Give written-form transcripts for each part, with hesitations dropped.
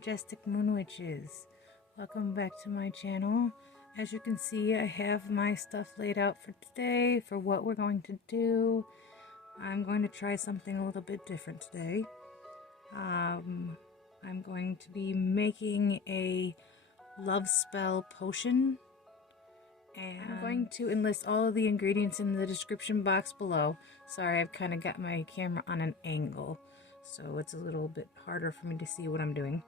majestic moon witches, welcome back to my channel. As you can see, I have my stuff laid out for today for what we're going to do. I'm going to try something a little bit different today. I'm going to be making a love spell potion, and I'm going to enlist all of the ingredients in the description box below. Sorry, I've kind of got my camera on an angle, so it's a little bit harder for me to see what I'm doing.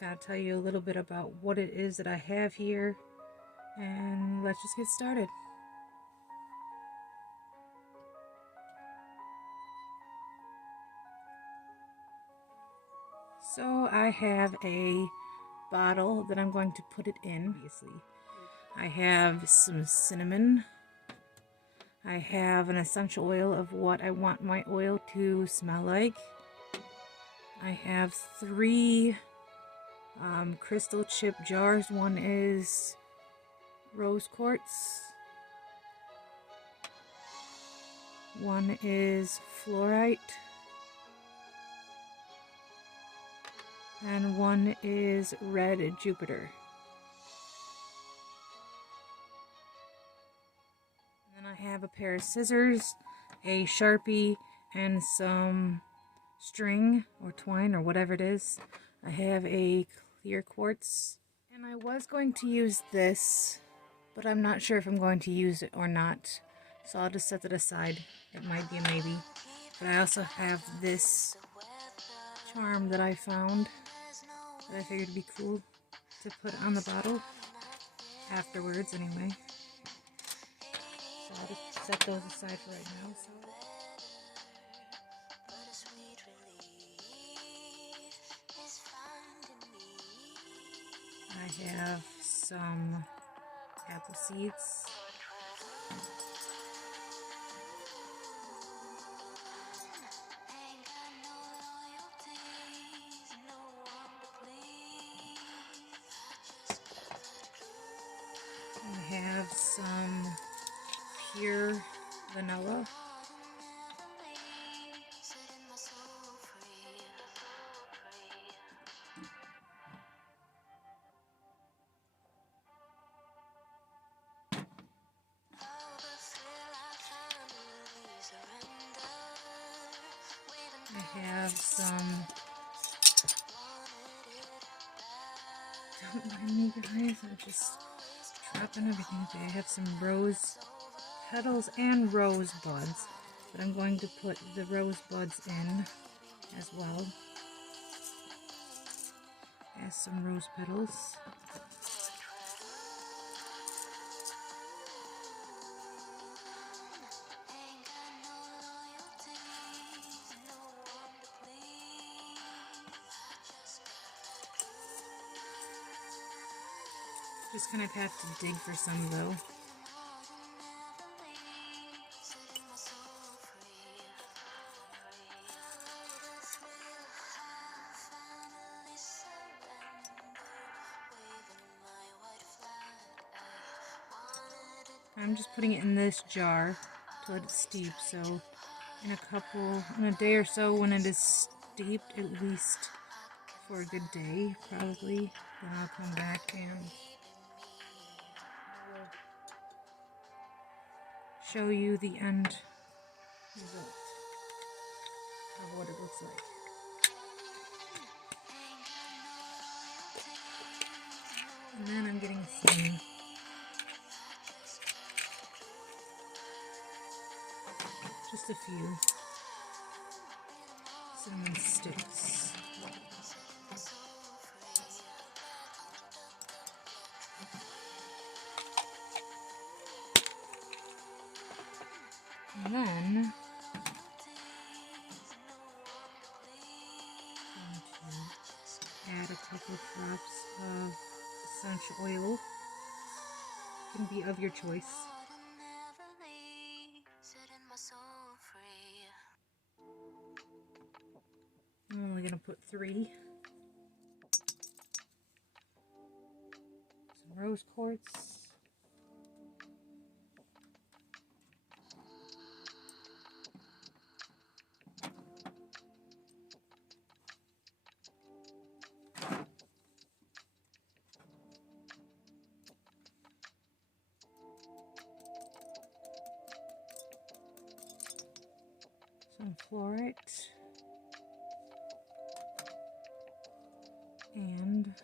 Kind of tell you a little bit about what it is that I have here, and let's just get started. So I have a bottle that I'm going to put it in, obviously. I have some cinnamon. I have an essential oil of what I want my oil to smell like. I have 3 crystal chip jars. One is rose quartz. One is fluorite. And one is red Jupiter. And then I have a pair of scissors, a sharpie, and some string or twine or whatever it is. I have a clear quartz, and I was going to use this, but I'm not sure if I'm going to use it or not, so I'll just set it aside. It might be a maybe. But I also have this charm that I found that I figured would be cool to put on the bottle afterwards anyway. So I'll just set those aside for right now. I have some apple seeds. I have some pure vanilla. I have some, don't mind me guys, I'm just dropping everything today. I have some rose petals and rose buds, but I'm going to put the rose buds in as well as some rose petals. Just kind of have to dig for some though. I'm just putting it in this jar to let it steep, so in a day or so when it is steeped, at least for a good day probably, then I'll come back and show you the end result of what it looks like. And then I'm getting some just a few cinnamon sticks. And then I'm going to add a couple drops of essential oil. It can be of your choice. I'm only going to put 3. Some rose quartz. some fluorite and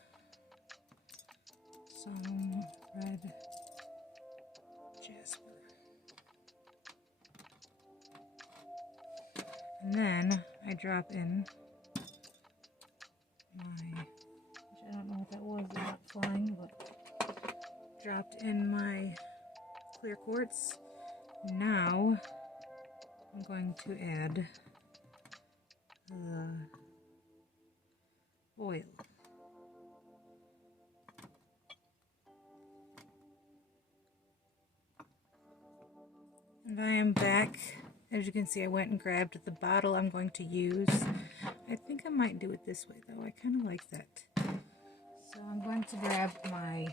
some red Jasper. And then I drop in my, which I don't know what that was, it's not flying, but dropped in my clear quartz. Now I'm going to add the oil. And I am back. As you can see, I went and grabbed the bottle I'm going to use. I think I might do it this way though. I kind of like that. So I'm going to grab my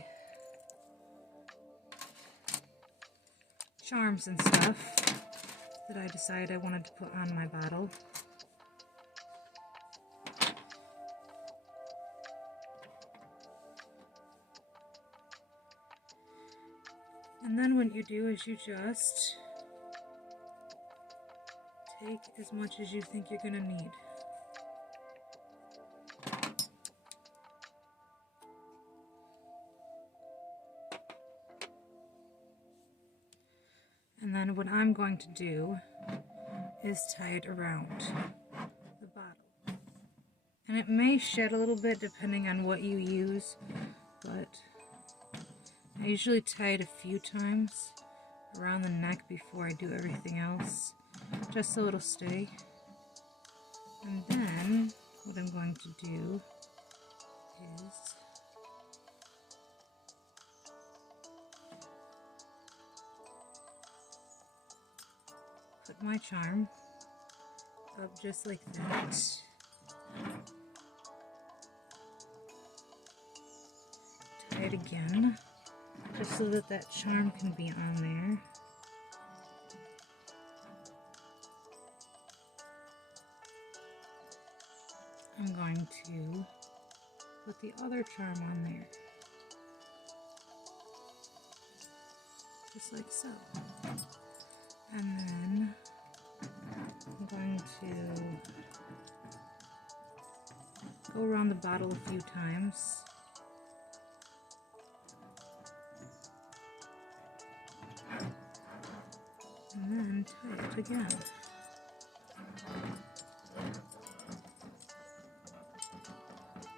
charms and stuff that I decided I wanted to put on my bottle. And then what you do is you just take as much as you think you're going to need. And then what I'm going to do is tie it around the bottle. And it may shed a little bit depending on what you use, but I usually tie it a few times around the neck before I do everything else, just so it'll stay. And then what I'm going to do is put my charm up just like that. Tie it again, just so that that charm can be on there. I'm going to put the other charm on there, just like so. And then I'm going to go around the bottle a few times. And then tie it again.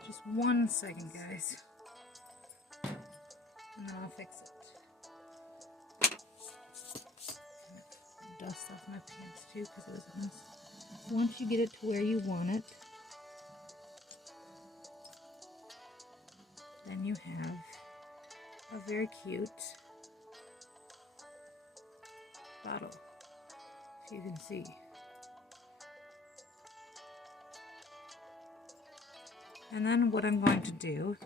Just 1 second, guys. And then I'll fix it. Dust off my pants too, because it was a mess. Once you get it to where you want it, then you have a very cute bottle, if you can see. And then what I'm going to do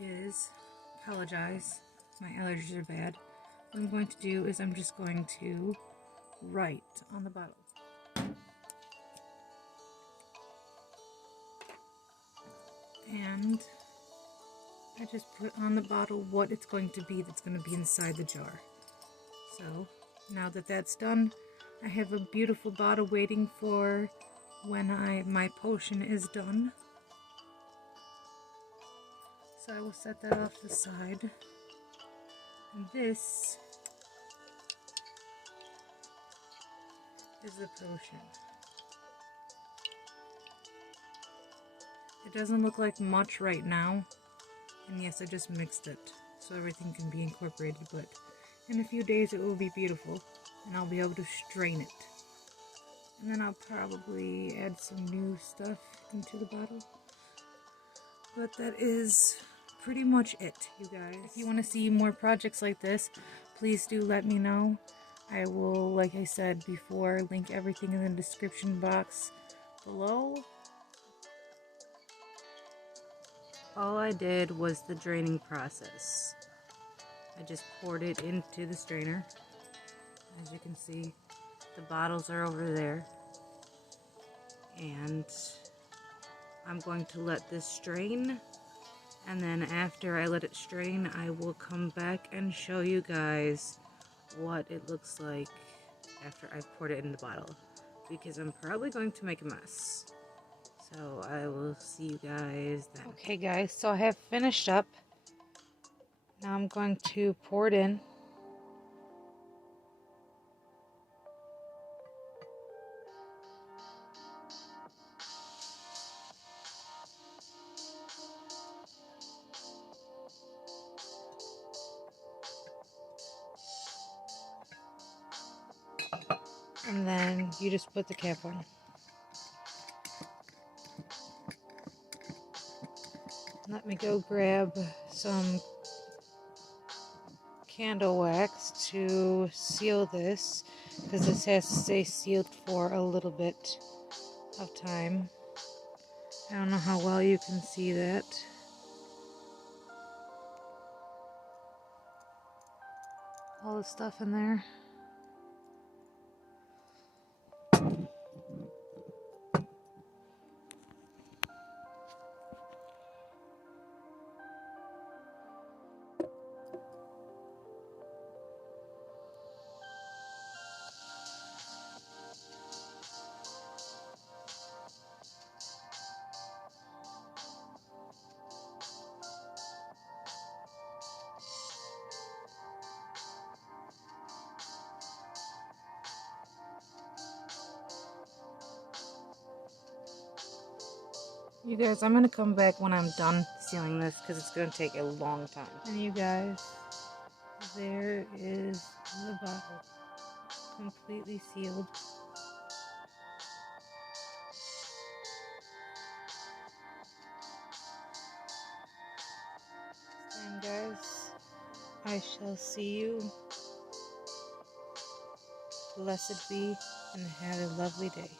is, apologize, my allergies are bad. What I'm going to do is I'm just going to write on the bottle. And I just put on the bottle what it's going to be that's going to be inside the jar. So now that that's done, I have a beautiful bottle waiting for when my potion is done. So I will set that off to the side. And this is the potion. It doesn't look like much right now. And yes, I just mixed it so everything can be incorporated, but in a few days it will be beautiful and I'll be able to strain it. And then I'll probably add some new stuff into the bottle. But that is pretty much it, you guys. If you want to see more projects like this, please do let me know. I will, like I said before, link everything in the description box below. All I did was the draining process. I just poured it into the strainer. As you can see, the bottles are over there. And I'm going to let this strain. And then after I let it strain, I will come back and show you guys what it looks like after I've poured it in the bottle, because I'm probably going to make a mess. So I will see you guys then. Okay guys, so I have finished up. Now I'm going to pour it in. And then you just put the cap on. Let me go grab some candle wax to seal this, because this has to stay sealed for a little bit of time. I don't know how well you can see that. All the stuff in there. You guys, I'm going to come back when I'm done sealing this, because it's going to take a long time. And you guys, there is the bottle, completely sealed. And guys, I shall see you. Blessed be, and have a lovely day.